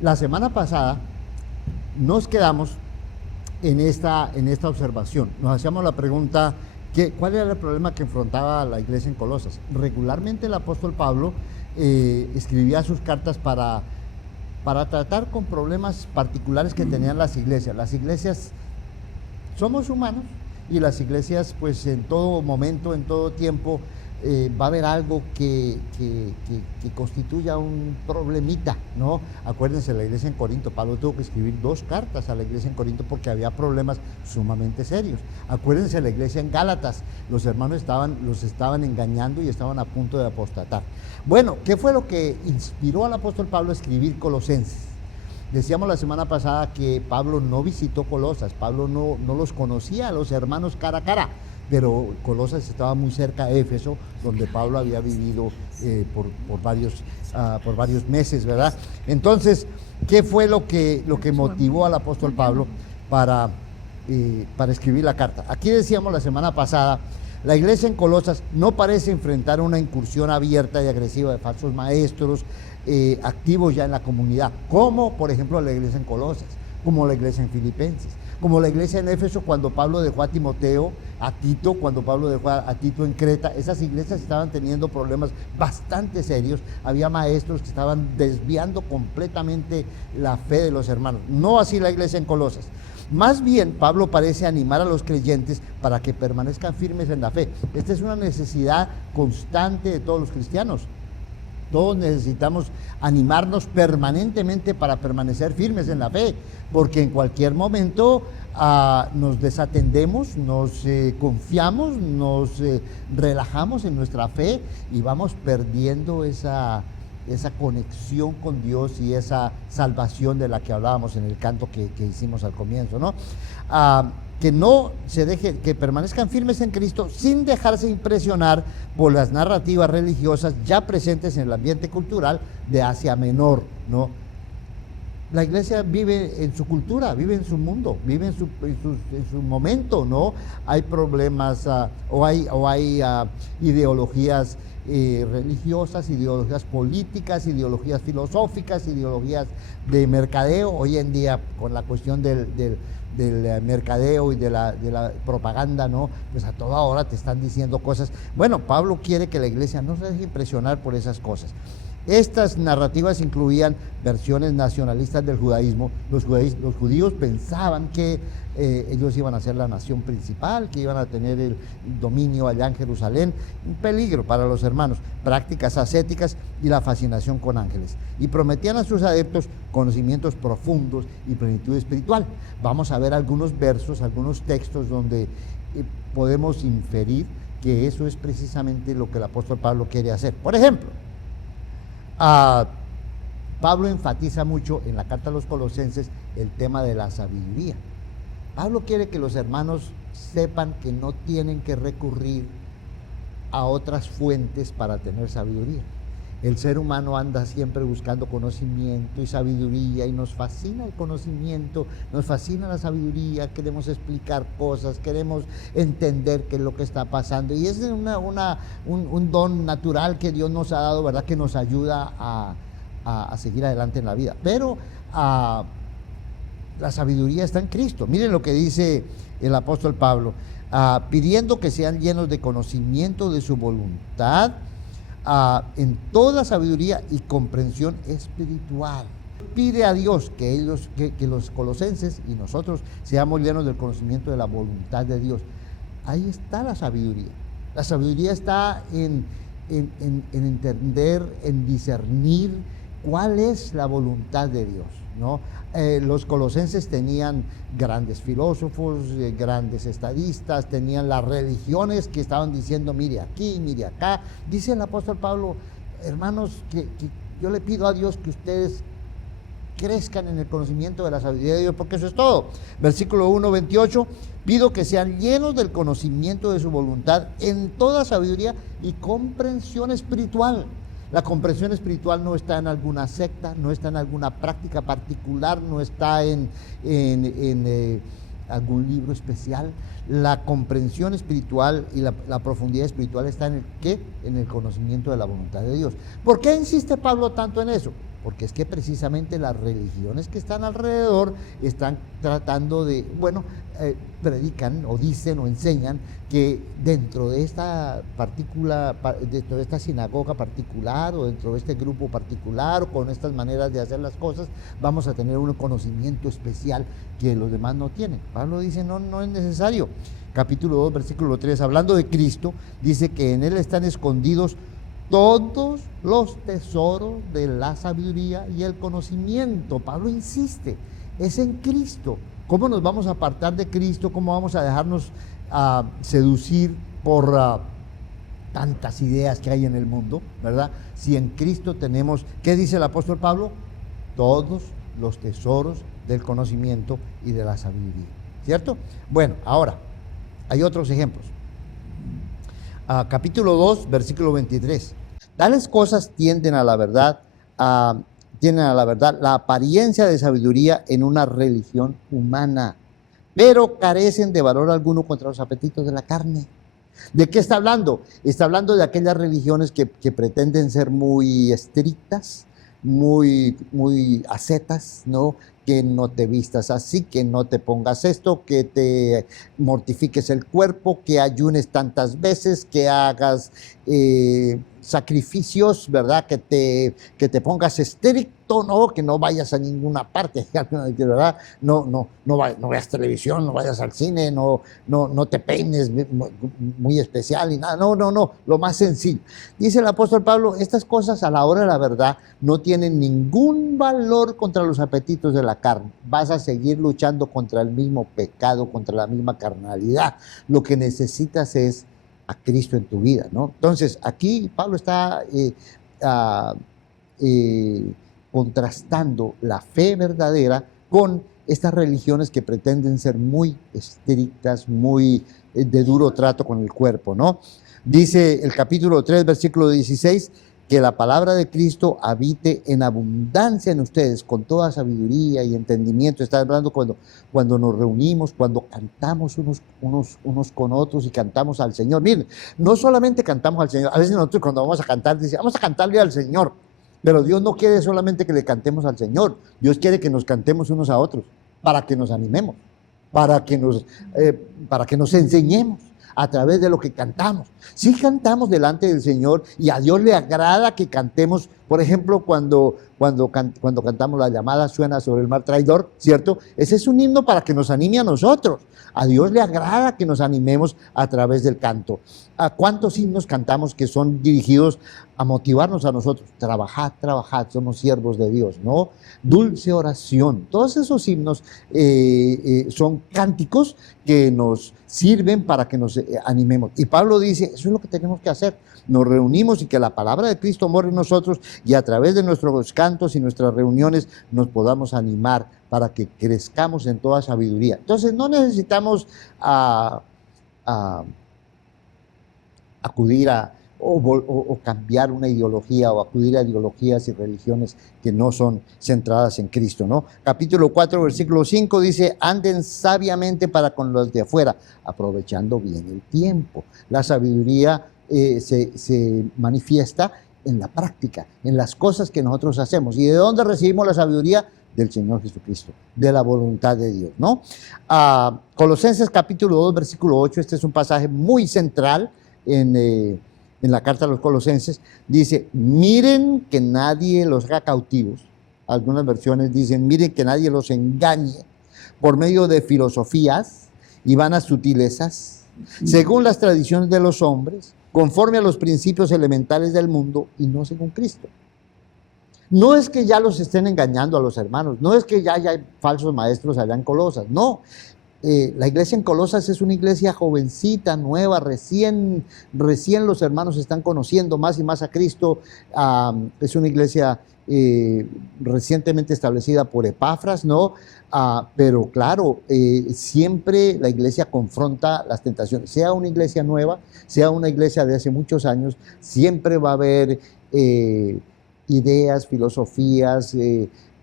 La semana pasada nos quedamos en esta observación. Nos hacíamos la pregunta, ¿cuál era el problema que enfrentaba la iglesia en Colosas? Regularmente el apóstol Pablo escribía sus cartas para tratar con problemas particulares que tenían las iglesias. Las iglesias somos humanos y las iglesias, pues en todo momento, en todo tiempo, va a haber algo que constituya un problemita, ¿no? Acuérdense, la iglesia en Corinto, Pablo tuvo que escribir 2 cartas a la iglesia en Corinto porque había problemas sumamente serios. Acuérdense, la iglesia en Gálatas, los hermanos los estaban engañando y estaban a punto de apostatar. Bueno, ¿qué fue lo que inspiró al apóstol Pablo a escribir Colosenses? Decíamos la semana pasada que Pablo no visitó Colosas, Pablo no los conocía a los hermanos cara a cara, pero Colosas estaba muy cerca de Éfeso, donde Pablo había vivido por varios meses, ¿verdad? Entonces, ¿qué fue lo que motivó al apóstol Pablo para escribir la carta? Aquí decíamos la semana pasada, la iglesia en Colosas no parece enfrentar una incursión abierta y agresiva de falsos maestros activos ya en la comunidad, como por ejemplo la iglesia en Colosas, como la iglesia en Filipenses, como la iglesia en Éfeso cuando Pablo dejó a Timoteo, a Tito, cuando Pablo dejó a Tito en Creta. Esas iglesias estaban teniendo problemas bastante serios, había maestros que estaban desviando completamente la fe de los hermanos. No así la iglesia en Colosas. Más bien, Pablo parece animar a los creyentes para que permanezcan firmes en la fe. Esta es una necesidad constante de todos los cristianos. Todos necesitamos animarnos permanentemente para permanecer firmes en la fe, porque en cualquier momento nos desatendemos, nos confiamos, nos relajamos en nuestra fe y vamos perdiendo esa conexión con Dios y esa salvación de la que hablábamos en el canto que hicimos al comienzo, ¿no? Que no se deje, que permanezcan firmes en Cristo sin dejarse impresionar por las narrativas religiosas ya presentes en el ambiente cultural de Asia Menor, ¿no? La iglesia vive en su cultura, vive en su mundo, vive en su momento, ¿no? Hay problemas o hay ideologías religiosas, ideologías políticas, ideologías filosóficas, ideologías de mercadeo. Hoy en día, con la cuestión del mercadeo y de la propaganda, ¿no? Pues a toda hora te están diciendo cosas. Bueno, Pablo quiere que la iglesia no se deje impresionar por esas cosas. Estas narrativas incluían versiones nacionalistas del judaísmo. Los judíos pensaban que ellos iban a ser la nación principal, que iban a tener el dominio allá en Jerusalén. Un peligro para los hermanos. Prácticas ascéticas y la fascinación con ángeles. Y prometían a sus adeptos conocimientos profundos y plenitud espiritual. Vamos a ver algunos versos, algunos textos donde podemos inferir que eso es precisamente lo que el apóstol Pablo quiere hacer. Por ejemplo, Pablo enfatiza mucho en la carta a los Colosenses el tema de la sabiduría. Pablo quiere que los hermanos sepan que no tienen que recurrir a otras fuentes para tener sabiduría. El ser humano anda siempre buscando conocimiento y sabiduría, y nos fascina el conocimiento, nos fascina la sabiduría, queremos explicar cosas, queremos entender qué es lo que está pasando, y es un don natural que Dios nos ha dado, ¿verdad?, que nos ayuda a seguir adelante en la vida. Pero la sabiduría está en Cristo. Miren lo que dice el apóstol Pablo, pidiendo que sean llenos de conocimiento de su voluntad, en toda sabiduría y comprensión espiritual. Pide a Dios que los colosenses y nosotros seamos llenos del conocimiento de la voluntad de Dios. Ahí está la sabiduría. La sabiduría está en entender, en discernir cuál es la voluntad de Dios, ¿no? Los colosenses tenían grandes filósofos, grandes estadistas, tenían las religiones que estaban diciendo, mire aquí, mire acá. Dice el apóstol Pablo, hermanos, que yo le pido a Dios que ustedes crezcan en el conocimiento de la sabiduría de Dios, porque eso es todo. Versículo 1, 28, pido que sean llenos del conocimiento de su voluntad en toda sabiduría y comprensión espiritual. La comprensión espiritual no está en alguna secta, no está en alguna práctica particular, no está en algún libro especial. La comprensión espiritual y la profundidad espiritual está en el ¿qué? En el conocimiento de la voluntad de Dios. ¿Por qué insiste Pablo tanto en eso? porque es que precisamente las religiones que están alrededor están tratando de, predican o dicen o enseñan que dentro de esta dentro de esta sinagoga particular o dentro de este grupo particular o con estas maneras de hacer las cosas, vamos a tener un conocimiento especial que los demás no tienen. Pablo dice, no es necesario. Capítulo 2, versículo 3, hablando de Cristo, dice que en Él están escondidos todos los tesoros de la sabiduría y el conocimiento. Pablo insiste, es en Cristo. ¿Cómo nos vamos a apartar de Cristo? ¿Cómo vamos a dejarnos seducir por tantas ideas que hay en el mundo, ¿verdad? Si en Cristo tenemos, ¿qué dice el apóstol Pablo? Todos los tesoros del conocimiento y de la sabiduría, ¿cierto? Bueno, ahora, hay otros ejemplos. Capítulo 2, versículo 23. Tales cosas tienden a la verdad, la apariencia de sabiduría en una religión humana, pero carecen de valor alguno contra los apetitos de la carne. ¿De qué está hablando? Está hablando de aquellas religiones que pretenden ser muy estrictas, muy ascetas, ¿no? Que no te vistas así, que no te pongas esto, que te mortifiques el cuerpo, que ayunes tantas veces, que hagas sacrificios, ¿verdad? Que te pongas estricto, ¿no? Que no vayas a ninguna parte, ¿verdad? No veas televisión, no vayas al cine, no te peines muy especial y nada, no, lo más sencillo. Dice el apóstol Pablo, estas cosas a la hora de la verdad no tienen ningún valor contra los apetitos de la carne. Vas a seguir luchando contra el mismo pecado, contra la misma carnalidad. Lo que necesitas es a Cristo en tu vida, ¿no? Entonces, aquí Pablo está contrastando la fe verdadera con estas religiones que pretenden ser muy estrictas, muy de duro trato con el cuerpo, ¿no? Dice el capítulo 3, versículo 16, que la palabra de Cristo habite en abundancia en ustedes, con toda sabiduría y entendimiento. Está hablando cuando nos reunimos, cuando cantamos unos con otros y cantamos al Señor. Miren, no solamente cantamos al Señor, a veces nosotros cuando vamos a cantar, decimos, vamos a cantarle al Señor, pero Dios no quiere solamente que le cantemos al Señor, Dios quiere que nos cantemos unos a otros, para que nos animemos, para que nos enseñemos a través de lo que cantamos. Sí cantamos delante del Señor y a Dios le agrada que cantemos, por ejemplo, cuando cantamos la llamada suena sobre el mar traidor, ¿cierto? Ese es un himno para que nos anime a nosotros. A Dios le agrada que nos animemos a través del canto. ¿A cuántos himnos cantamos que son dirigidos a motivarnos a nosotros? Trabajad, somos siervos de Dios, ¿no? Dulce oración. Todos esos himnos son cánticos que nos sirven para que nos animemos. Y Pablo dice, eso es lo que tenemos que hacer. Nos reunimos y que la palabra de Cristo more en nosotros y a través de nuestros cantos y nuestras reuniones nos podamos animar para que crezcamos en toda sabiduría. Entonces no necesitamos acudir o cambiar una ideología o acudir a ideologías y religiones que no son centradas en Cristo, ¿no? Capítulo 4, versículo 5 dice, anden sabiamente para con los de afuera, aprovechando bien el tiempo. La sabiduría se manifiesta en la práctica, en las cosas que nosotros hacemos. ¿Y de dónde recibimos la sabiduría? Del Señor Jesucristo, de la voluntad de Dios, ¿no? Colosenses capítulo 2, versículo 8, este es un pasaje muy central en la carta a los Colosenses. Dice, miren que nadie los haga cautivos. Algunas versiones dicen, miren que nadie los engañe por medio de filosofías y vanas sutilezas, según las tradiciones de los hombres, conforme a los principios elementales del mundo y no según Cristo. No es que ya los estén engañando a los hermanos, no es que ya hay falsos maestros allá en Colosas, no. La iglesia en Colosas es una iglesia jovencita, nueva, recién los hermanos están conociendo más y más a Cristo. Es una iglesia recientemente establecida por Epafras, ¿no? Pero claro, siempre la iglesia confronta las tentaciones. Sea una iglesia nueva, sea una iglesia de hace muchos años, siempre va a haber ideas, filosofías,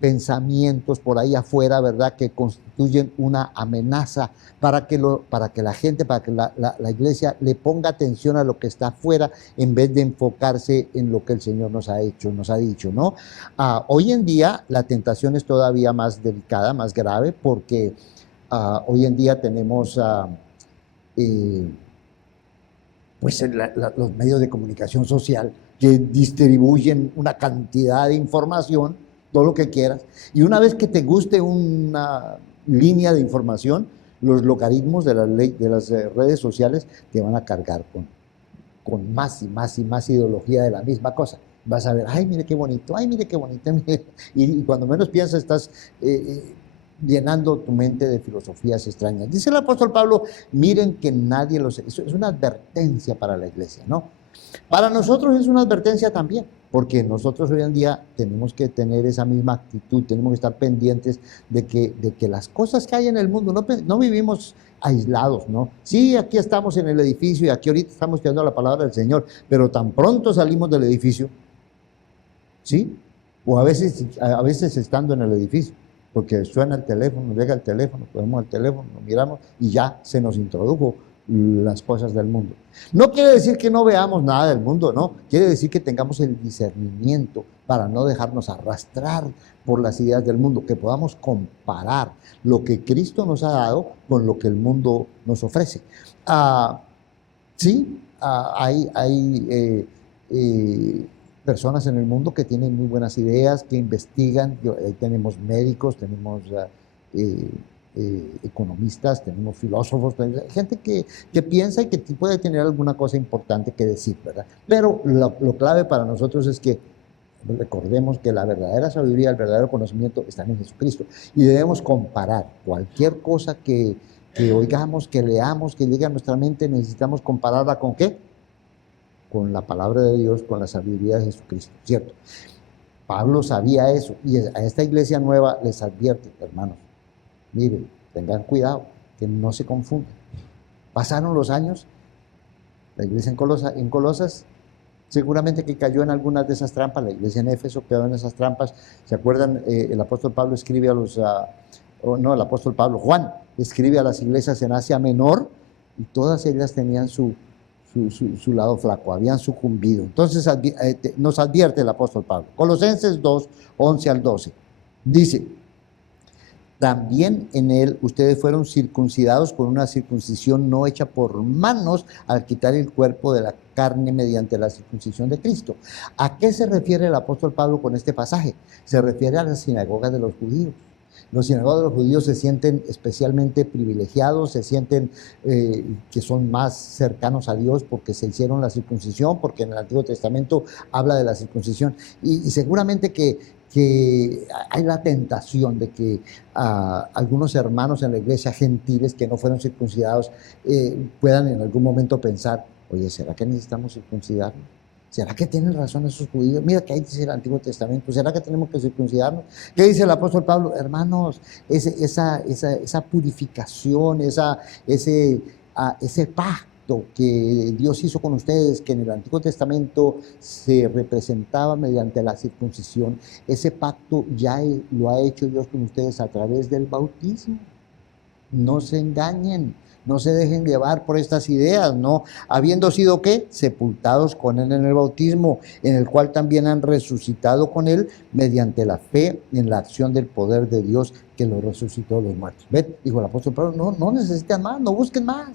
pensamientos por ahí afuera, ¿verdad?, que constituyen una amenaza para que la gente, para que la iglesia le ponga atención a lo que está afuera en vez de enfocarse en lo que el Señor nos ha hecho, nos ha dicho, ¿no? Hoy en día la tentación es todavía más delicada, más grave, porque hoy en día tenemos pues los medios de comunicación social que distribuyen una cantidad de información, todo lo que quieras, y una vez que te guste una línea de información, los logaritmos de las redes sociales te van a cargar con más y más y más ideología de la misma cosa. Vas a ver, ay, mire qué bonito, ay, mire qué bonito, y cuando menos piensas estás llenando tu mente de filosofías extrañas. Dice el apóstol Pablo, miren que nadie los... Eso es una advertencia para la iglesia, ¿no? Para nosotros es una advertencia también, porque nosotros hoy en día tenemos que tener esa misma actitud, tenemos que estar pendientes de que las cosas que hay en el mundo, no vivimos aislados, ¿no? Sí, aquí estamos en el edificio y aquí ahorita estamos estudiando la palabra del Señor, pero tan pronto salimos del edificio, ¿sí? O a veces estando en el edificio, porque suena el teléfono, llega el teléfono, ponemos el teléfono, lo miramos y ya se nos introdujo las cosas del mundo. No quiere decir que no veamos nada del mundo, no. Quiere decir que tengamos el discernimiento para no dejarnos arrastrar por las ideas del mundo, que podamos comparar lo que Cristo nos ha dado con lo que el mundo nos ofrece. Sí, hay personas en el mundo que tienen muy buenas ideas, que investigan. Tenemos médicos, tenemos economistas, tenemos filósofos, tenemos gente que piensa y que puede tener alguna cosa importante que decir, ¿verdad? Pero lo clave para nosotros es que recordemos que la verdadera sabiduría, el verdadero conocimiento están en Jesucristo. Y debemos comparar cualquier cosa que oigamos, que leamos, que llegue a nuestra mente, necesitamos compararla ¿con qué? Con la palabra de Dios, con la sabiduría de Jesucristo, ¿cierto? Pablo sabía eso y a esta iglesia nueva les advierte, hermanos, miren, tengan cuidado, que no se confundan. Pasaron los años, la iglesia en Colosas seguramente que cayó en algunas de esas trampas, la iglesia en Éfeso quedó en esas trampas. ¿Se acuerdan? El apóstol Pablo escribe Juan escribe a las iglesias en Asia Menor y todas ellas tenían su lado flaco, habían sucumbido. Entonces nos advierte el apóstol Pablo. Colosenses 2, 11 al 12. Dice, también en él ustedes fueron circuncidados con una circuncisión no hecha por manos al quitar el cuerpo de la carne mediante la circuncisión de Cristo. ¿A qué se refiere el apóstol Pablo con este pasaje? Se refiere a las sinagogas de los judíos. Los sinagogas de los judíos se sienten especialmente privilegiados, se sienten que son más cercanos a Dios porque se hicieron la circuncisión, porque en el Antiguo Testamento habla de la circuncisión. Y seguramente que hay la tentación de que algunos hermanos en la iglesia gentiles que no fueron circuncidados puedan en algún momento pensar, oye, ¿será que necesitamos circuncidarnos? ¿Será que tienen razón esos judíos? Mira que ahí dice el Antiguo Testamento. ¿Será que tenemos que circuncidarnos? ¿Qué dice el apóstol Pablo? Hermanos, esa purificación, ese pacto que Dios hizo con ustedes, que en el Antiguo Testamento se representaba mediante la circuncisión, ese pacto ya lo ha hecho Dios con ustedes a través del bautismo. No se engañen. No se dejen llevar por estas ideas, ¿no? Habiendo sido, ¿qué? Sepultados con Él en el bautismo, en el cual también han resucitado con Él mediante la fe en la acción del poder de Dios que lo resucitó de los muertos. ¿Ven? Dijo el apóstol Pablo, no necesitan más, no busquen más.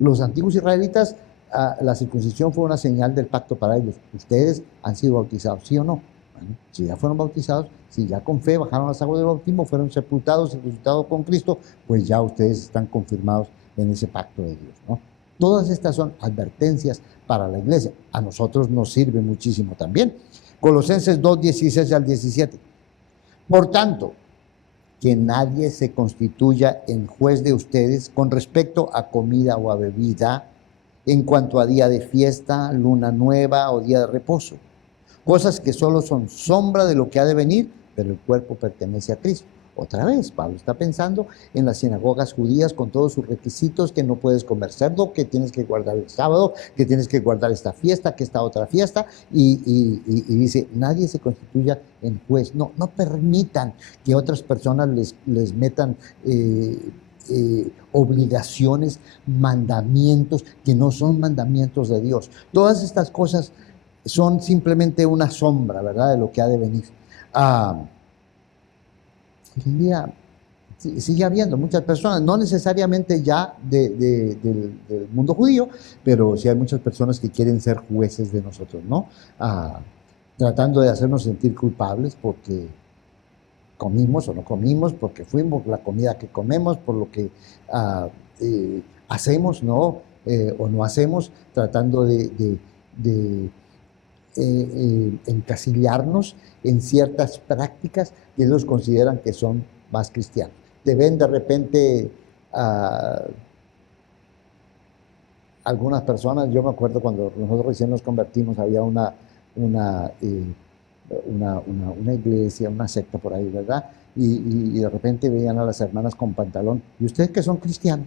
Los antiguos israelitas, la circuncisión fue una señal del pacto para ellos. Ustedes han sido bautizados, ¿sí o no? Bueno, si ya fueron bautizados, si ya con fe bajaron las aguas del bautismo, fueron sepultados y resucitados con Cristo, pues ya ustedes están confirmados en ese pacto de Dios, ¿no? Todas estas son advertencias para la iglesia. A nosotros nos sirve muchísimo también. Colosenses 2, 16 al 17. Por tanto, que nadie se constituya en juez de ustedes con respecto a comida o a bebida, en cuanto a día de fiesta, luna nueva o día de reposo. Cosas que solo son sombra de lo que ha de venir, pero el cuerpo pertenece a Cristo. Otra vez, Pablo está pensando en las sinagogas judías con todos sus requisitos, que no puedes comer cerdo, que tienes que guardar el sábado, que tienes que guardar esta fiesta, que esta otra fiesta, y dice, nadie se constituya en juez. No, no permitan que otras personas les metan obligaciones, mandamientos que no son mandamientos de Dios. Todas estas cosas son simplemente una sombra, ¿verdad?, de lo que ha de venir. Hoy en día sigue habiendo muchas personas, no necesariamente ya del mundo judío, pero sí hay muchas personas que quieren ser jueces de nosotros, ¿no? Tratando de hacernos sentir culpables porque comimos o no comimos, porque fuimos, la comida que comemos, por lo que hacemos, ¿no? O no hacemos, tratando de encasillarnos en ciertas prácticas que ellos consideran que son más cristianos. Te ven de repente algunas personas, yo me acuerdo cuando nosotros recién nos convertimos, había una iglesia, una secta por ahí, ¿verdad? Y de repente veían a las hermanas con pantalón. ¿Y ustedes que son cristianos?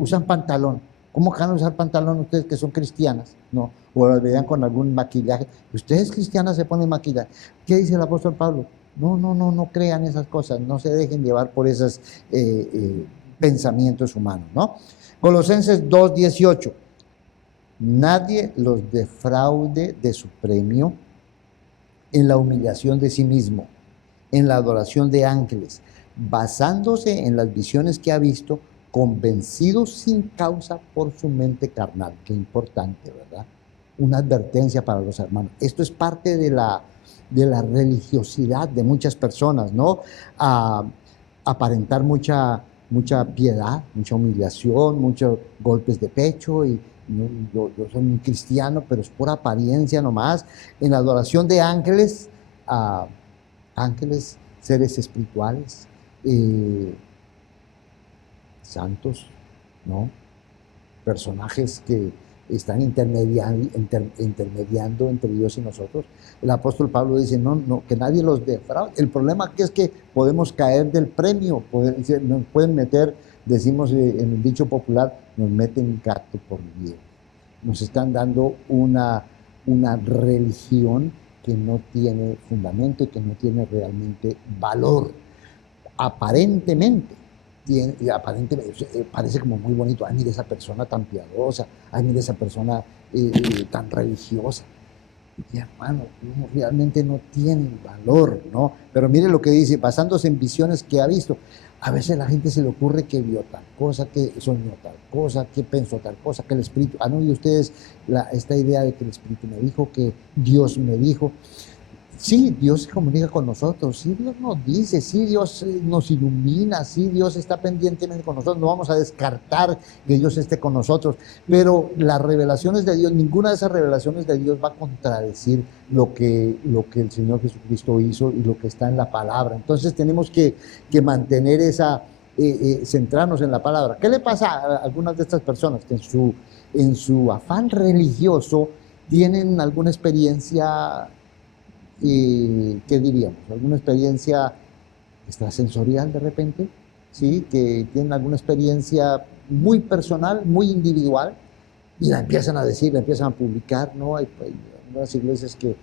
¿Usan pantalón? ¿Cómo van a usar pantalón ustedes que son cristianas? No. O las veían con algún maquillaje. ¿Ustedes cristianas se ponen maquillaje? ¿Qué dice el apóstol Pablo? No crean esas cosas, no se dejen llevar por esos pensamientos humanos, ¿no? Colosenses 2:18. Nadie los defraude de su premio en la humillación de sí mismo, en la adoración de ángeles, basándose en las visiones que ha visto, convencido sin causa por su mente carnal. Qué importante, ¿verdad? Una advertencia para los hermanos. Esto es parte de la religiosidad de muchas personas, ¿no? Aparentar mucha piedad, mucha humillación, muchos golpes de pecho y yo soy un cristiano, pero es por apariencia nomás. En la adoración de ángeles, ángeles, seres espirituales, santos, ¿no? Personajes que están intermediando entre Dios y nosotros. El apóstol Pablo dice, no, que nadie los defraude. El problema que es que podemos caer del premio, nos pueden meter, decimos en el dicho popular, nos meten gato por liebre. Nos están dando una religión que no tiene fundamento y que no tiene realmente valor, aparentemente. Y aparentemente parece como muy bonito. Ay, mire esa persona tan piadosa, ay, mire esa persona tan religiosa. Y hermano, realmente no tienen valor, ¿no? Pero mire lo que dice, basándose en visiones que ha visto. A veces a la gente se le ocurre que vio tal cosa, que soñó tal cosa, que pensó tal cosa, que el Espíritu... ¿Han oído ustedes esta idea de que el Espíritu me dijo, que Dios me dijo? Sí, Dios se comunica con nosotros, sí, Dios nos dice, sí, Dios nos ilumina, sí, Dios está pendientemente con nosotros, no vamos a descartar que Dios esté con nosotros, pero las revelaciones de Dios, ninguna de esas revelaciones de Dios va a contradecir lo que el Señor Jesucristo hizo y lo que está en la palabra. Entonces tenemos que mantener centrarnos en la palabra. ¿Qué le pasa a algunas de estas personas que en su afán religioso tienen alguna experiencia... ¿qué diríamos? ¿Alguna experiencia extrasensorial de repente? ¿Sí? Que tienen alguna experiencia muy personal, muy individual, y la empiezan a decir, la empiezan a publicar, ¿no? Hay unas iglesias que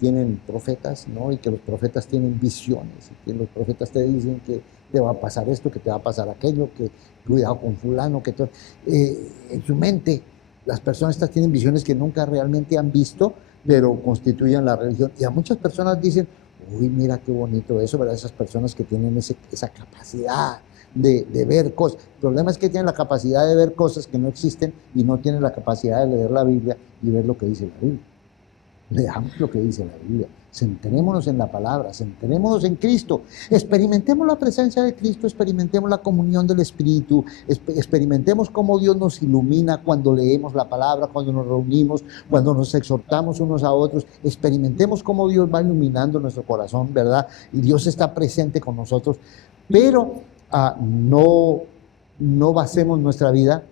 tienen profetas, ¿no? Y que los profetas tienen visiones, y que los profetas te dicen que te va a pasar esto, que te va a pasar aquello, que cuidado con fulano, que todo. En su mente, las personas estas tienen visiones que nunca realmente han visto, pero constituyen la religión. Y a muchas personas dicen, uy, mira qué bonito eso, ¿verdad? Esas personas que tienen esa capacidad de ver cosas. El problema es que tienen la capacidad de ver cosas que no existen y no tienen la capacidad de leer la Biblia y ver lo que dice la Biblia. Leamos lo que dice la Biblia, centrémonos en la palabra, centrémonos en Cristo, experimentemos la presencia de Cristo, experimentemos la comunión del Espíritu, experimentemos cómo Dios nos ilumina cuando leemos la palabra, cuando nos reunimos, cuando nos exhortamos unos a otros, experimentemos cómo Dios va iluminando nuestro corazón, ¿verdad? Y Dios está presente con nosotros, pero no basemos nuestra vida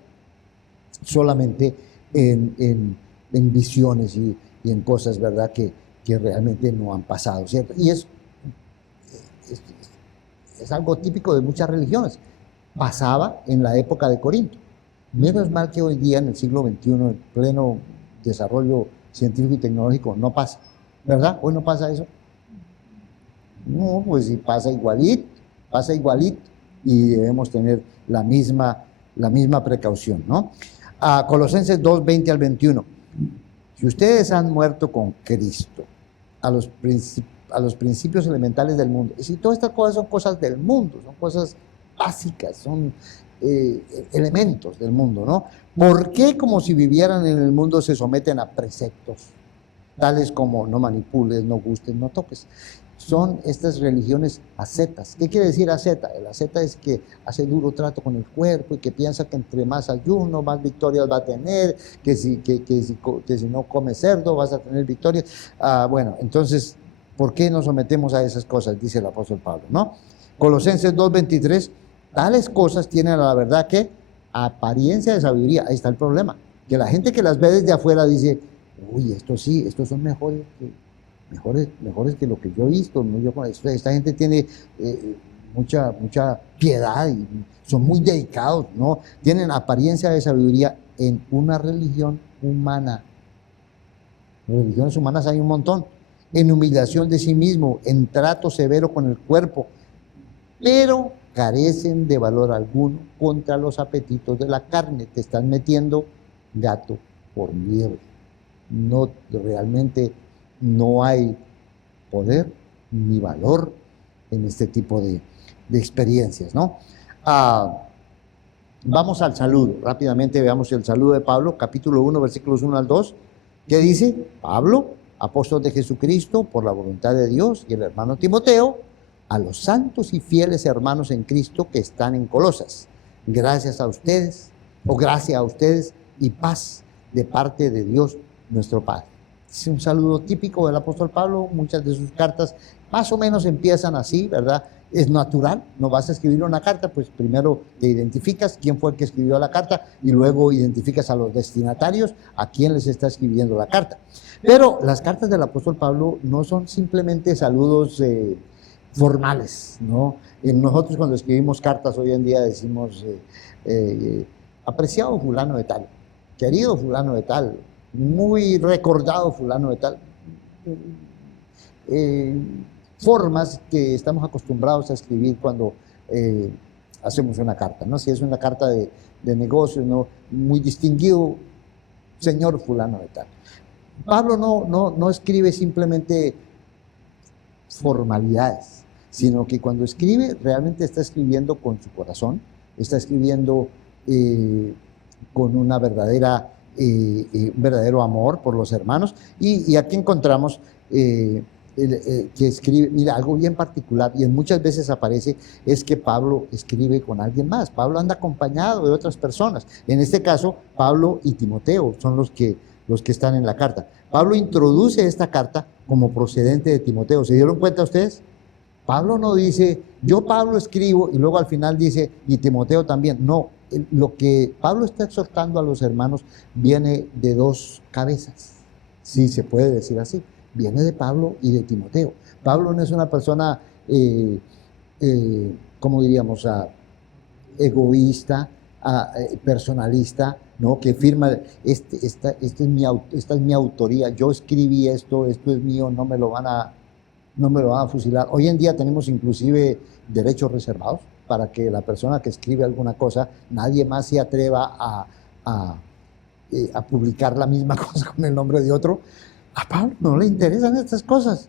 solamente en visiones y en cosas, ¿verdad?, que realmente no han pasado, ¿cierto? Y es algo típico de muchas religiones. Pasaba en la época de Corinto. Menos mal que hoy día, en el siglo XXI, en pleno desarrollo científico y tecnológico, no pasa. ¿Verdad? ¿Hoy no pasa eso? No, pues sí pasa igualito y debemos tener la misma precaución, ¿no? Colosenses 2, 20 al 21. Si ustedes han muerto con Cristo a los principios elementales del mundo, y si todas estas cosas son cosas del mundo, son cosas básicas, son elementos del mundo, ¿no? ¿Por qué, como si vivieran en el mundo, se someten a preceptos tales como no manipules, no gustes, no toques? Son estas religiones ascetas. ¿Qué quiere decir asceta? El asceta es que hace duro trato con el cuerpo y que piensa que entre más ayuno, más victorias va a tener, que si no comes cerdo vas a tener victorias. Bueno, entonces, ¿por qué nos sometemos a esas cosas? Dice el apóstol Pablo, ¿no? Colosenses 2:23, tales cosas tienen a la verdad que apariencia de sabiduría. Ahí está el problema, que la gente que las ve desde afuera dice, uy, estos son mejores que lo que yo he visto, ¿no? Esta gente tiene mucha piedad y son muy dedicados, ¿no? Tienen apariencia de sabiduría en una religión humana. Religiones humanas hay un montón. En humillación de sí mismo, en trato severo con el cuerpo, pero carecen de valor alguno contra los apetitos de la carne. Te están metiendo gato por liebre. No, realmente no hay poder ni valor en este tipo de experiencias, ¿no? Vamos al saludo. Rápidamente veamos el saludo de Pablo, capítulo 1, versículos 1 al 2. ¿Qué dice? Pablo, apóstol de Jesucristo, por la voluntad de Dios, y el hermano Timoteo, a los santos y fieles hermanos en Cristo que están en Colosas. Gracias a ustedes y paz de parte de Dios nuestro Padre. Es un saludo típico del apóstol Pablo. Muchas de sus cartas más o menos empiezan así, ¿verdad? Es natural, no vas a escribir una carta, pues primero te identificas quién fue el que escribió la carta y luego identificas a los destinatarios, a quién les está escribiendo la carta. Pero las cartas del apóstol Pablo no son simplemente saludos formales, ¿no? Nosotros cuando escribimos cartas hoy en día decimos, apreciado fulano de tal, querido fulano de tal, muy recordado fulano de tal. Formas que estamos acostumbrados a escribir cuando hacemos una carta, ¿no? Si es una carta de negocio, ¿no? Muy distinguido señor fulano de tal. Pablo no escribe simplemente formalidades, sino que cuando escribe realmente está escribiendo con su corazón, está escribiendo con una un verdadero amor por los hermanos. Y aquí encontramos que escribe, mira, algo bien particular, y muchas veces aparece, es que Pablo escribe con alguien más. Pablo anda acompañado de otras personas. En este caso, Pablo y Timoteo son los que están en la carta. Pablo introduce esta carta como procedente de Timoteo. ¿Se dieron cuenta ustedes? Pablo no dice, yo Pablo escribo, y luego al final dice, y Timoteo también. No, lo que Pablo está exhortando a los hermanos viene de dos cabezas, sí se puede decir así, viene de Pablo y de Timoteo. Pablo no es una persona, ¿cómo diríamos?, egoísta, personalista, ¿no? Que firma, esta es mi autoría, yo escribí esto es mío, no me lo van a fusilar. Hoy en día tenemos inclusive derechos reservados para que la persona que escribe alguna cosa, nadie más se atreva a publicar la misma cosa con el nombre de otro. A Pablo no le interesan estas cosas.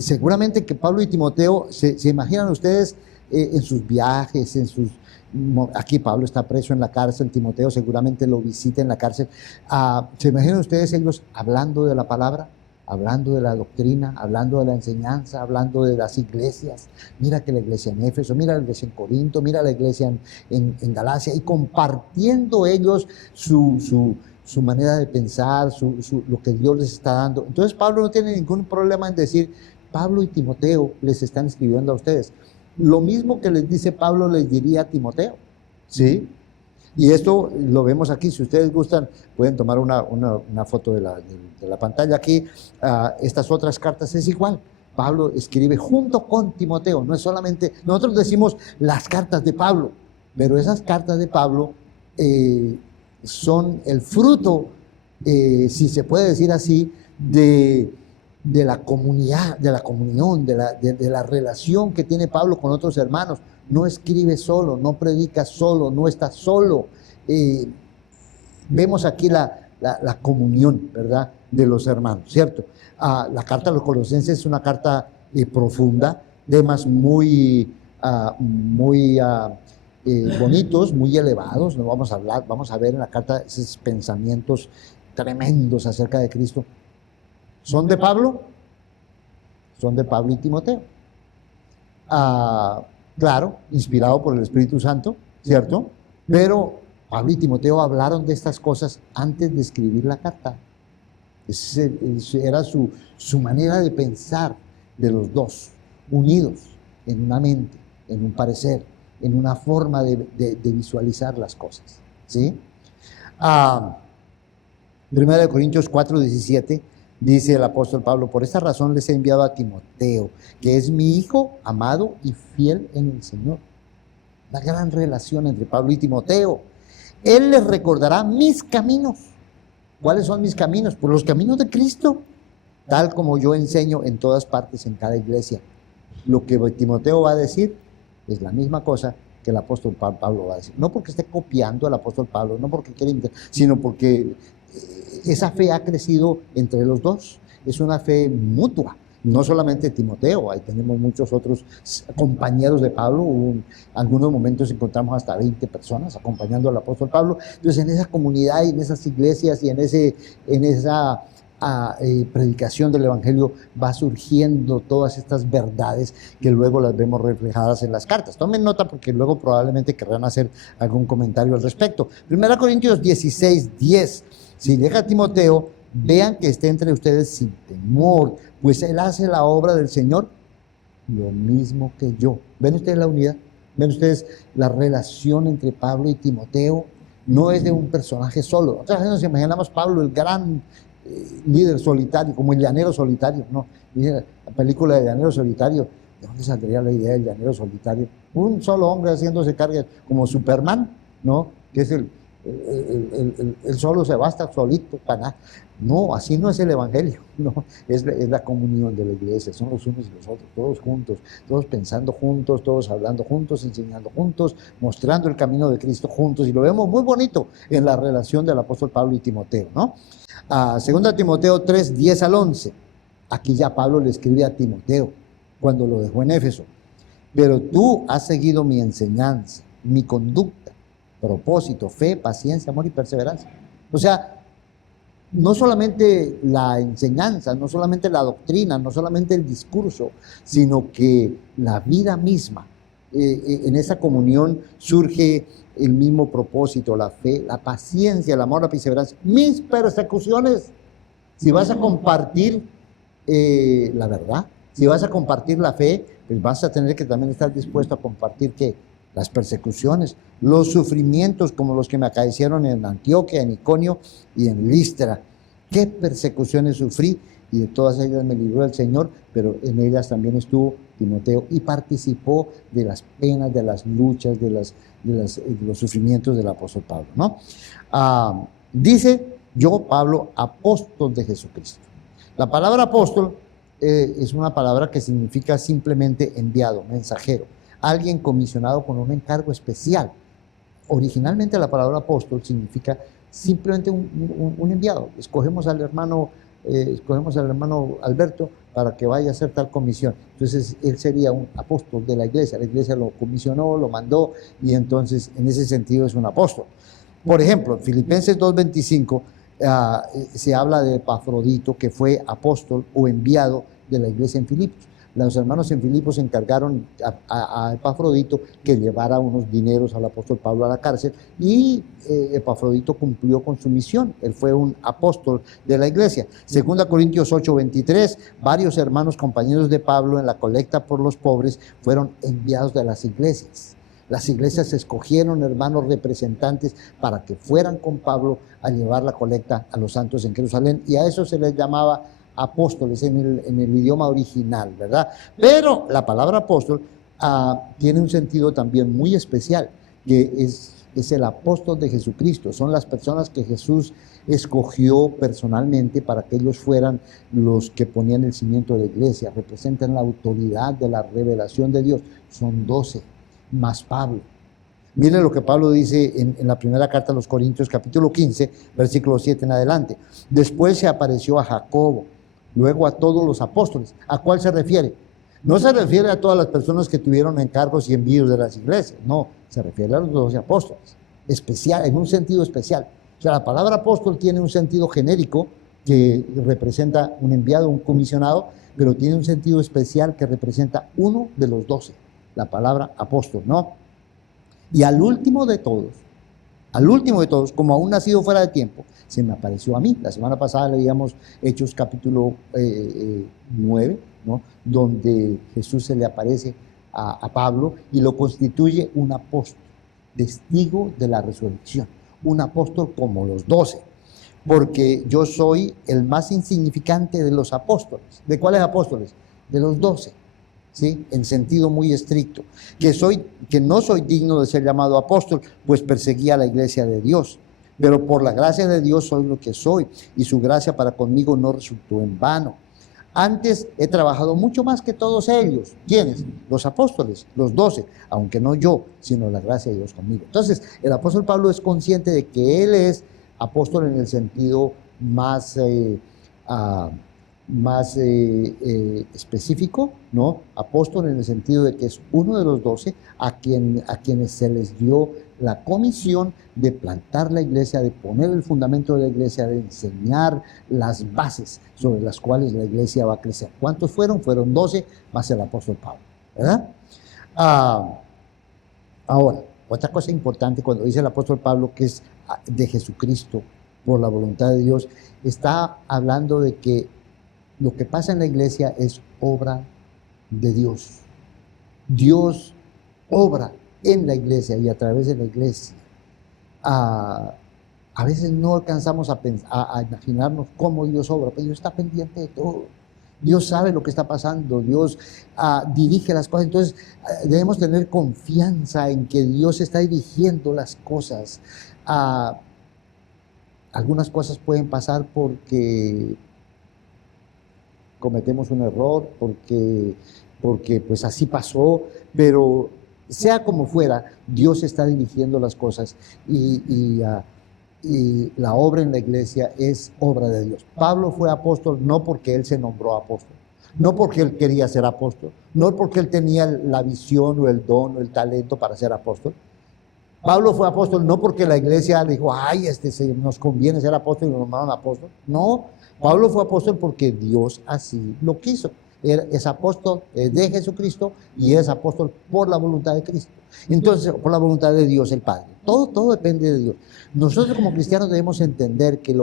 Seguramente que Pablo y Timoteo, se imaginan ustedes en sus viajes, aquí Pablo está preso en la cárcel, Timoteo seguramente lo visita en la cárcel. ¿Se imaginan ustedes ellos hablando de la palabra? Hablando de la doctrina, hablando de la enseñanza, hablando de las iglesias? Mira que la iglesia en Éfeso, mira la iglesia en Corinto, mira la iglesia en Galacia, y compartiendo ellos su manera de pensar, lo que Dios les está dando. Entonces Pablo no tiene ningún problema en decir, Pablo y Timoteo les están escribiendo a ustedes. Lo mismo que les dice Pablo les diría a Timoteo, ¿sí? Y esto lo vemos aquí. Si ustedes gustan, pueden tomar una foto de la pantalla aquí. Estas otras cartas es igual. Pablo escribe junto con Timoteo. No es solamente, nosotros decimos las cartas de Pablo, pero esas cartas de Pablo son el fruto, si se puede decir así, de la comunidad, de la comunión, de la relación que tiene Pablo con otros hermanos. No escribe solo, no predica solo, no está solo. Vemos aquí la comunión, ¿verdad?, de los hermanos, ¿cierto? La carta a los Colosenses es una carta profunda, temas muy bonitos, muy elevados. No vamos a ver en la carta esos pensamientos tremendos acerca de Cristo. ¿Son de Pablo? Son de Pablo y Timoteo. Claro, inspirado por el Espíritu Santo, ¿cierto? Pero Pablo y Timoteo hablaron de estas cosas antes de escribir la carta. Esa era su manera de pensar de los dos, unidos en una mente, en un parecer, en una forma de visualizar las cosas, ¿sí? 1 Corintios 4:17 dice el apóstol Pablo: por esta razón les he enviado a Timoteo, que es mi hijo amado y fiel en el Señor. La gran relación entre Pablo y Timoteo. Él les recordará mis caminos. ¿Cuáles son mis caminos? Pues los caminos de Cristo, tal como yo enseño en todas partes, en cada iglesia. Lo que Timoteo va a decir es la misma cosa que el apóstol Pablo va a decir. No porque esté copiando al apóstol Pablo, no porque quiera imitar, sino porque esa fe ha crecido entre los dos. Es una fe mutua. No solamente Timoteo, ahí tenemos muchos otros compañeros de Pablo. En algunos momentos encontramos hasta 20 personas acompañando al apóstol Pablo. Entonces, en esa comunidad y en esas iglesias y en esa predicación del Evangelio va surgiendo todas estas verdades que luego las vemos reflejadas en las cartas. Tomen nota porque luego probablemente querrán hacer algún comentario al respecto. 1 Corintios 16:10. Si llega Timoteo, vean que esté entre ustedes sin temor, pues él hace la obra del Señor lo mismo que yo. ¿Ven ustedes la unidad? ¿Ven ustedes la relación entre Pablo y Timoteo? No es de un personaje solo. Otras veces nos imaginamos Pablo, el gran líder solitario, como el llanero solitario, ¿no? Dice la película de Llanero Solitario. ¿De dónde saldría la idea del llanero solitario? Un solo hombre haciéndose carga como Superman, ¿no? Que es el solo se basta solito para nada. No, así no es el Evangelio, no, es la comunión de la iglesia, son los unos y los otros, todos juntos, todos pensando juntos, todos hablando juntos, enseñando juntos, mostrando el camino de Cristo juntos, y lo vemos muy bonito en la relación del apóstol Pablo y Timoteo, ¿no? 2 Timoteo 3:10-11, aquí ya Pablo le escribe a Timoteo cuando lo dejó en Éfeso: pero tú has seguido mi enseñanza, mi conducta, propósito, fe, paciencia, amor y perseverancia. O sea, no solamente la enseñanza, no solamente la doctrina, no solamente el discurso, sino que la vida misma. En esa comunión surge el mismo propósito, la fe, la paciencia, el amor, la perseverancia. Mis persecuciones. Si vas a compartir la verdad, si vas a compartir la fe, pues vas a tener que también estar dispuesto a compartir ¿qué? Las persecuciones, los sufrimientos como los que me acaecieron en Antioquia, en Iconio y en Listra. ¿Qué persecuciones sufrí? Y de todas ellas me libró el Señor, pero en ellas también estuvo Timoteo y participó de las penas, de las luchas, de los sufrimientos del apóstol Pablo, ¿no? Dice: yo, Pablo, apóstol de Jesucristo. La palabra apóstol es una palabra que significa simplemente enviado, mensajero, alguien comisionado con un encargo especial. Originalmente la palabra apóstol significa simplemente un enviado. Escogemos al hermano Alberto para que vaya a hacer tal comisión. Entonces él sería un apóstol de la iglesia lo comisionó, lo mandó, y entonces en ese sentido es un apóstol. Por ejemplo, Filipenses 2:25 se habla de Epafrodito, que fue apóstol o enviado de la iglesia en Filipos. Los hermanos en Filipos encargaron a Epafrodito que llevara unos dineros al apóstol Pablo a la cárcel, y Epafrodito cumplió con su misión. Él fue un apóstol de la iglesia. 2 Corintios 8:23, varios hermanos compañeros de Pablo en la colecta por los pobres fueron enviados de las iglesias. Las iglesias escogieron hermanos representantes para que fueran con Pablo a llevar la colecta a los santos en Jerusalén, y a eso se les llamaba apóstoles en el idioma original, ¿verdad? Pero la palabra apóstol tiene un sentido también muy especial, que es el apóstol de Jesucristo. Son las personas que Jesús escogió personalmente para que ellos fueran los que ponían el cimiento de la iglesia, representan la autoridad de la revelación de Dios. Son 12, más Pablo. Miren lo que Pablo dice en la primera carta a los Corintios, capítulo 15, versículo 7 en adelante. Después se apareció a Jacobo, luego a todos los apóstoles. ¿A cuál se refiere? No se refiere a todas las personas que tuvieron encargos y envíos de las iglesias, no, se refiere a los 12 apóstoles, especial, en un sentido especial. O sea, la palabra apóstol tiene un sentido genérico que representa un enviado, un comisionado, pero tiene un sentido especial que representa uno de los 12, la palabra apóstol, ¿no? Y al último de todos, como aún nacido fuera de tiempo, se me apareció a mí. La semana pasada leíamos Hechos capítulo 9, ¿no? Donde Jesús se le aparece a Pablo y lo constituye un apóstol, testigo de la resurrección, un apóstol como los 12, porque yo soy el más insignificante de los apóstoles. ¿De cuáles apóstoles? De los 12, ¿sí? En sentido muy estricto, que no soy digno de ser llamado apóstol, pues perseguía a la iglesia de Dios. Pero por la gracia de Dios soy lo que soy, y su gracia para conmigo no resultó en vano. Antes he trabajado mucho más que todos ellos. ¿Quiénes? Los apóstoles, los 12, aunque no yo, sino la gracia de Dios conmigo. Entonces, el apóstol Pablo es consciente de que él es apóstol en el sentido más específico, ¿no? Apóstol en el sentido de que es uno de los 12 a quienes se les dio la comisión de plantar la iglesia, de poner el fundamento de la iglesia, de enseñar las bases sobre las cuales la iglesia va a crecer. ¿Cuántos fueron? Fueron 12 más el apóstol Pablo, ¿verdad? Ahora, otra cosa importante cuando dice el apóstol Pablo que es de Jesucristo por la voluntad de Dios, está hablando de que lo que pasa en la iglesia es obra de Dios. Dios obra en la iglesia y a través de la iglesia. A veces no alcanzamos a imaginarnos cómo Dios obra, pero Dios está pendiente de todo. Dios sabe lo que está pasando, Dios dirige las cosas. Entonces debemos tener confianza en que Dios está dirigiendo las cosas. Algunas cosas pueden pasar porque cometemos un error, porque pues así pasó, pero sea como fuera, Dios está dirigiendo las cosas y la obra en la iglesia es obra de Dios. Pablo fue apóstol no porque él se nombró apóstol, no porque él quería ser apóstol, no porque él tenía la visión o el don o el talento para ser apóstol. Pablo fue apóstol no porque la iglesia le dijo, ay, nos conviene ser apóstol y nos nombraron apóstol. No, Pablo fue apóstol porque Dios así lo quiso. Es apóstol de Jesucristo y es apóstol por la voluntad de Cristo. Entonces, por la voluntad de Dios el Padre. Todo depende de Dios. Nosotros como cristianos debemos entender que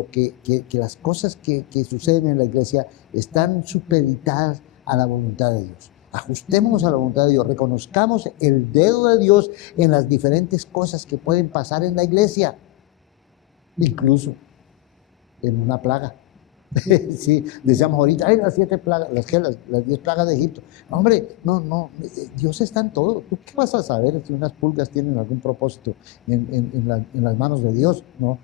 las cosas que suceden en la iglesia están supeditadas a la voluntad de Dios. Ajustémonos a la voluntad de Dios, reconozcamos el dedo de Dios en las diferentes cosas que pueden pasar en la iglesia, incluso en una plaga. Sí, decíamos ahorita, hay las 7 plagas, las 10 plagas de Egipto. Hombre, no, Dios está en todo. ¿Tú qué vas a saber si unas pulgas tienen algún propósito en las manos de Dios? No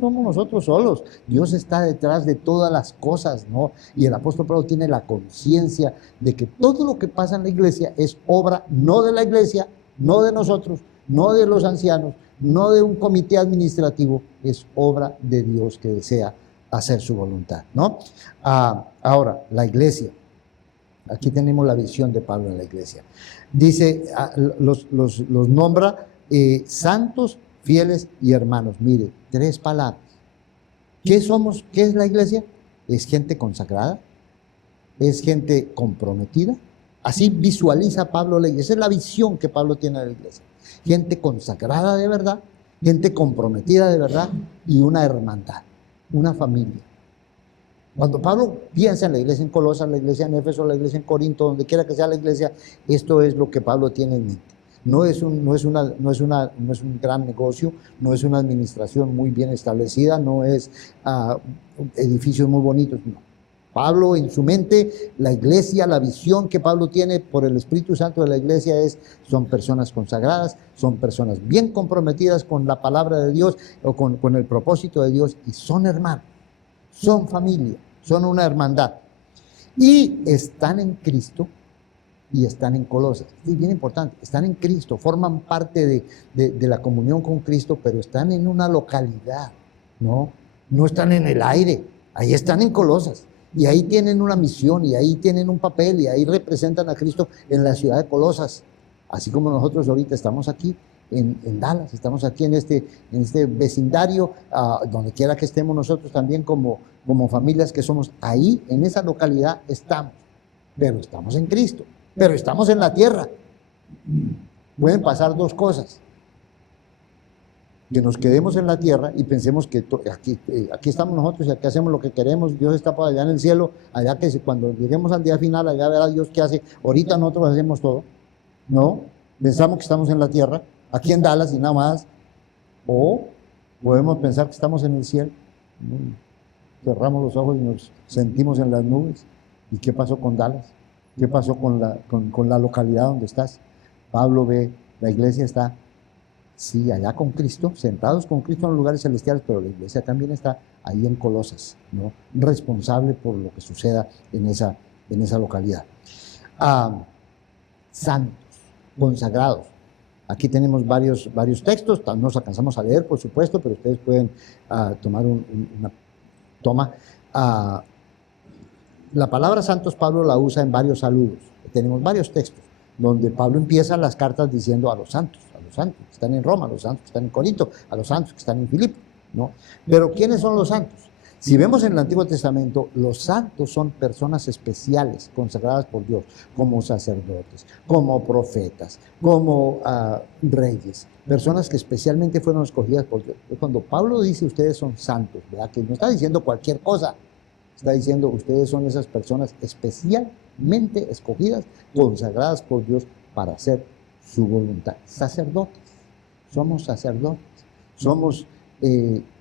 somos nosotros solos. Dios está detrás de todas las cosas, ¿no? Y el apóstol Pablo tiene la conciencia de que todo lo que pasa en la iglesia es obra no de la iglesia, no de nosotros, no de los ancianos, no de un comité administrativo, es obra de Dios que desea hacer su voluntad, ¿no? Ahora, la iglesia. Aquí tenemos la visión de Pablo en la iglesia. Dice, los nombra santos, fieles y hermanos. Mire, 3 palabras. ¿Qué somos? ¿Qué es la iglesia? Es gente consagrada, es gente comprometida. Así visualiza Pablo la iglesia. Esa es la visión que Pablo tiene de la iglesia. Gente consagrada de verdad, gente comprometida de verdad y una hermandad. Una familia. Cuando Pablo piensa en la iglesia en Colosas, la iglesia en Éfeso, la iglesia en Corinto, donde quiera que sea la iglesia, esto es lo que Pablo tiene en mente. No es un gran negocio, no es una administración muy bien establecida, no es edificios muy bonitos, no. Pablo en su mente, la iglesia, la visión que Pablo tiene por el Espíritu Santo de la iglesia son personas consagradas, son personas bien comprometidas con la palabra de Dios o con el propósito de Dios, y son hermanos, son familia, son una hermandad. Y están en Cristo y están en Colosas. Es bien importante, están en Cristo, forman parte de la comunión con Cristo, pero están en una localidad, ¿no? No están en el aire, ahí están en Colosas. Y ahí tienen una misión, y ahí tienen un papel, y ahí representan a Cristo en la ciudad de Colosas. Así como nosotros ahorita estamos aquí en Dallas, estamos aquí en este vecindario, donde quiera que estemos nosotros también como familias que somos, ahí en esa localidad estamos, pero estamos en Cristo, pero estamos en la tierra. Pueden pasar dos cosas: que nos quedemos en la tierra y pensemos que aquí estamos nosotros y aquí hacemos lo que queremos, Dios está para allá en el cielo, allá que cuando lleguemos al día final, allá verá Dios qué hace, ahorita nosotros hacemos todo. No, pensamos que estamos en la tierra, aquí en Dallas y nada más. O podemos pensar que estamos en el cielo, cerramos los ojos y nos sentimos en las nubes. ¿Y qué pasó con Dallas? ¿Qué pasó con la localidad donde estás? Pablo ve, la iglesia está, sí, allá con Cristo, sentados con Cristo en los lugares celestiales, pero la iglesia también está ahí en Colosas, ¿no? Responsable por lo que suceda en esa localidad. Santos, consagrados. Aquí tenemos varios textos, no nos alcanzamos a leer, por supuesto, pero ustedes pueden tomar una toma. La palabra santos Pablo la usa en varios saludos. Tenemos varios textos donde Pablo empieza las cartas diciendo a los santos que están en Roma, a los santos que están en Corinto, a los santos que están en Filipo, ¿no? Pero ¿quiénes son los santos? Si vemos en el Antiguo Testamento, los santos son personas especiales, consagradas por Dios, como sacerdotes, como profetas, como reyes, personas que especialmente fueron escogidas por Dios. Cuando Pablo dice ustedes son santos, ¿verdad? Que no está diciendo cualquier cosa, está diciendo ustedes son esas personas especialmente escogidas, consagradas por Dios para hacer su voluntad. Sacerdotes, somos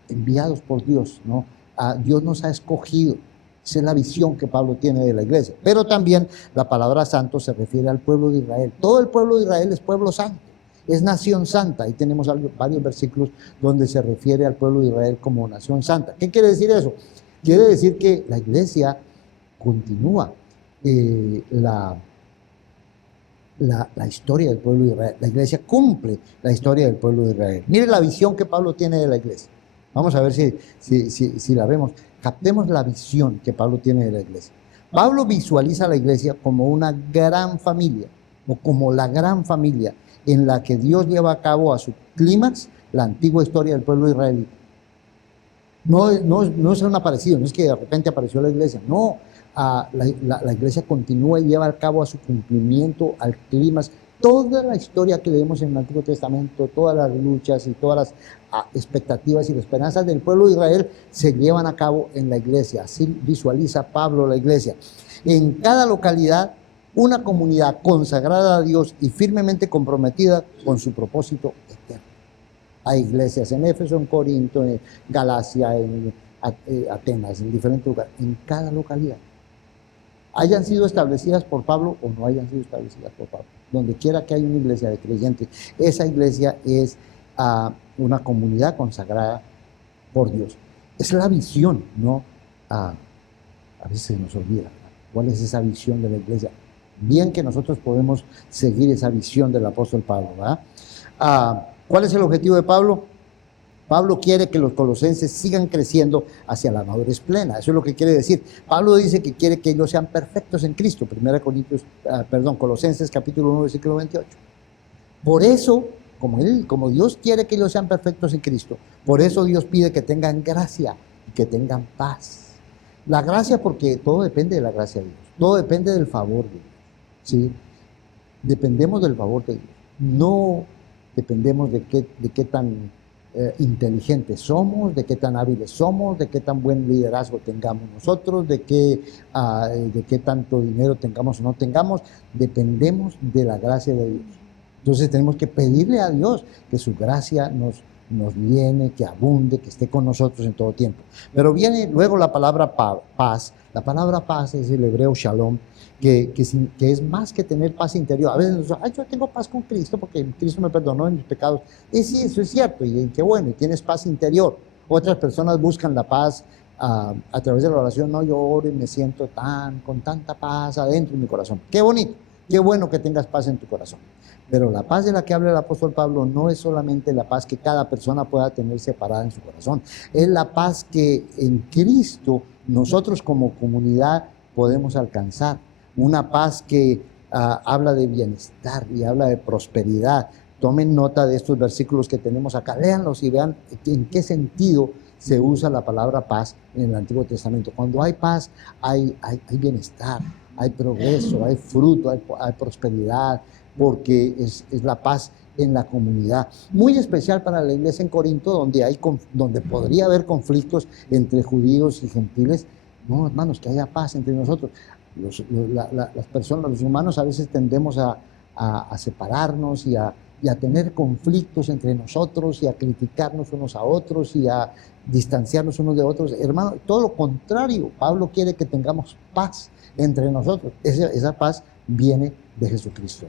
enviados por Dios, ¿no? Dios nos ha escogido. Esa es la visión que Pablo tiene de la iglesia. Pero también la palabra santo se refiere al pueblo de Israel. Todo el pueblo de Israel es pueblo santo, es nación santa. Ahí tenemos varios versículos donde se refiere al pueblo de Israel como nación santa. ¿Qué quiere decir eso? Quiere decir que la iglesia continúa la historia del pueblo de Israel. La iglesia cumple la historia del pueblo de Israel. Mire la visión que Pablo tiene de la iglesia. Vamos a ver si la vemos. Captemos la visión que Pablo tiene de la iglesia. Pablo visualiza a la iglesia como una gran familia, o como la gran familia en la que Dios lleva a cabo a su clímax la antigua historia del pueblo israelita. No es un aparecido, no es que de repente apareció la iglesia, no. La iglesia continúa y lleva a cabo a su cumplimiento, al clímax, toda la historia que leemos en el Antiguo Testamento, todas las luchas y todas las expectativas y esperanzas del pueblo de Israel se llevan a cabo en la iglesia. Así visualiza Pablo la iglesia. En cada localidad, una comunidad consagrada a Dios y firmemente comprometida con su propósito eterno. Hay iglesias en Éfeso, en Corinto, en Galacia, en Atenas, en diferentes lugares, en cada localidad. Hayan sido establecidas por Pablo o no hayan sido establecidas por Pablo. Donde quiera que haya una iglesia de creyentes, esa iglesia es una comunidad consagrada por Dios. Es la visión, ¿no? A veces se nos olvida, ¿no? ¿Cuál es esa visión de la iglesia? Bien que nosotros podemos seguir esa visión del apóstol Pablo, ¿verdad? ¿Cuál es el objetivo de Pablo? Pablo quiere que los colosenses sigan creciendo hacia la madurez plena. Eso es lo que quiere decir. Pablo dice que quiere que ellos sean perfectos en Cristo. Colosenses capítulo 1, versículo 28. Por eso, como Dios quiere que ellos sean perfectos en Cristo, por eso Dios pide que tengan gracia y que tengan paz. La gracia, porque todo depende de la gracia de Dios. Todo depende del favor de Dios, ¿sí? Dependemos del favor de Dios. No dependemos de qué tan inteligentes somos, de qué tan hábiles somos, de qué tan buen liderazgo tengamos nosotros, de qué tanto dinero tengamos o no tengamos. Dependemos de la gracia de Dios. Entonces tenemos que pedirle a Dios que su gracia nos nos llene, que abunde, que esté con nosotros en todo tiempo. Pero viene luego la palabra paz. La palabra paz es el hebreo shalom, que es más que tener paz interior. A veces nos dicen, yo tengo paz con Cristo porque Cristo me perdonó de mis pecados. Y sí, eso es cierto, y qué bueno, y tienes paz interior. Otras personas buscan la paz a través de la oración. No, yo oro y me siento con tanta paz adentro de mi corazón. Qué bonito, qué bueno que tengas paz en tu corazón. Pero la paz de la que habla el apóstol Pablo no es solamente la paz que cada persona pueda tener separada en su corazón. Es la paz que en Cristo nosotros como comunidad podemos alcanzar. Una paz que habla de bienestar y habla de prosperidad. Tomen nota de estos versículos que tenemos acá. Léanlos y vean en qué sentido se usa la palabra paz en el Antiguo Testamento. Cuando hay paz, hay bienestar, hay progreso, hay fruto, hay prosperidad, porque es la paz en la comunidad. Muy especial para la iglesia en Corinto, donde podría haber conflictos entre judíos y gentiles. No, hermanos, que haya paz entre nosotros. Las personas, los humanos, a veces tendemos a separarnos y a tener conflictos entre nosotros y a criticarnos unos a otros y a distanciarnos unos de otros. Hermano, todo lo contrario. Pablo quiere que tengamos paz entre nosotros. Esa paz viene de Jesucristo.